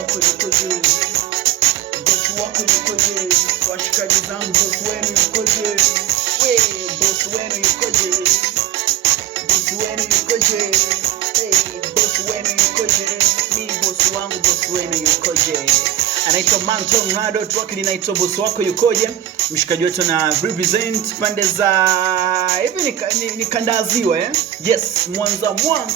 wako yukoje? Bosi wako yukoje? Washikaji zangu bosi wenu yukoje? We bosi wenu yukoje? Bosi wenu yukoje? Hey bosi wenu yukoje? Mi bosi wangu bosi wenu yukoje? Anaitwa Mantonado, track linaitwa bosi wako yukoje. Mshikaji wetu na represent pande za hivi ni kandaziwa Yes, Mwanza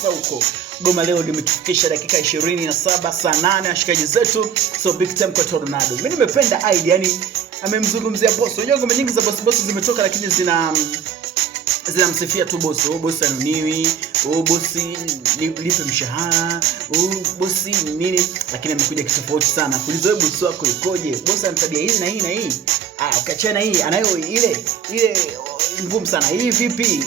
huko. Goma leo limetufikisha dakika 27 saa 8 washikaji zetu. So big time kwa Tornado. Mimi nimependa idea, yani amemzungumzia boss. Unajua ngoma nyingi za boss zimetoka lakini zinamsifia tu boss. Boss anuniwi, boss lipe mshahara, boss nini, lakini amekuja kitofauti sana. Kuuliza boss wako yukoje? Boss ana tabia hii na hii na hii. Ukachana hii anayo ile ngumu sana. Hii vipi?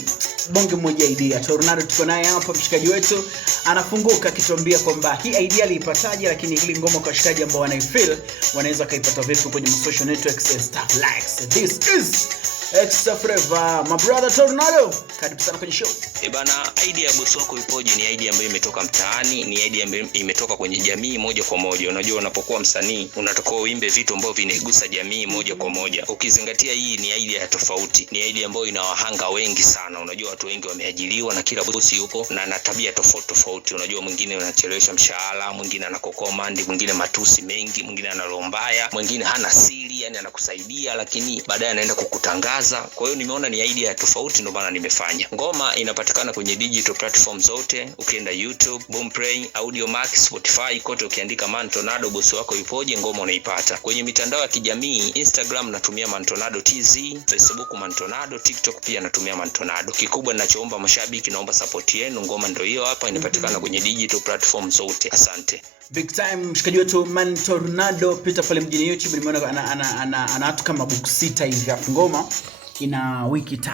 Bonge moja idea. Tornado tuko naye hapa, mshikaji wetu anafunguka akituambia kwamba hii idea alipataje, lakini hili ngoma kwa washikaji ambao wanaifeel wanaweza kaipata vipi kwenye social networks and stuff like this is Extra Flavor, my brother Tornado. Karibu sana kwenye show. Bana, idea ya bosi wako yupoje ni idea ambayo imetoka mtaani, ni idea ambayo imetoka kwenye jamii moja kwa moja. Unajua unapokuwa msanii unataka uimbe vitu ambavyo vinaigusa jamii moja kwa moja. Ukizingatia hii ni idea ya tofauti, ni idea ambayo ina wahanga wengi sana. Unajua watu wengi wameajiriwa na kila bosi yupo na tabia tofauti. Unajua mwingine anachelewesha mshahara, mwingine anakokomandi, mwingine matusi mengi, mwingine analombaya, mwingine hana siri, yani anakusaidia lakini baadaye anaenda kukutangaza. Kwa hiyo nimeona ni idea tofauti, ndio maana nimefanya. Ngoma inapatikana kwenye digital platform zote. Ukienda YouTube, Boomplay, Audiomack, Spotify, kote ukiandika Mantonado bosi wako yupoje ngoma unaipata. Kwenye mitandao ya kijamii, Instagram natumia Mantonado TZ, Facebook Mantonado, TikTok pia natumia Mantonado. Kikubwa ninachoomba mashabiki, naomba support yenu. Ngoma ndio hiyo hapa, inapatikana kwenye digital platform zote. Asante. Big time mshikaji wetu Mantonado, pita pale mjini YouTube, nimeona ana watu kama book 6 hivi. Ngoma ina wiki 3.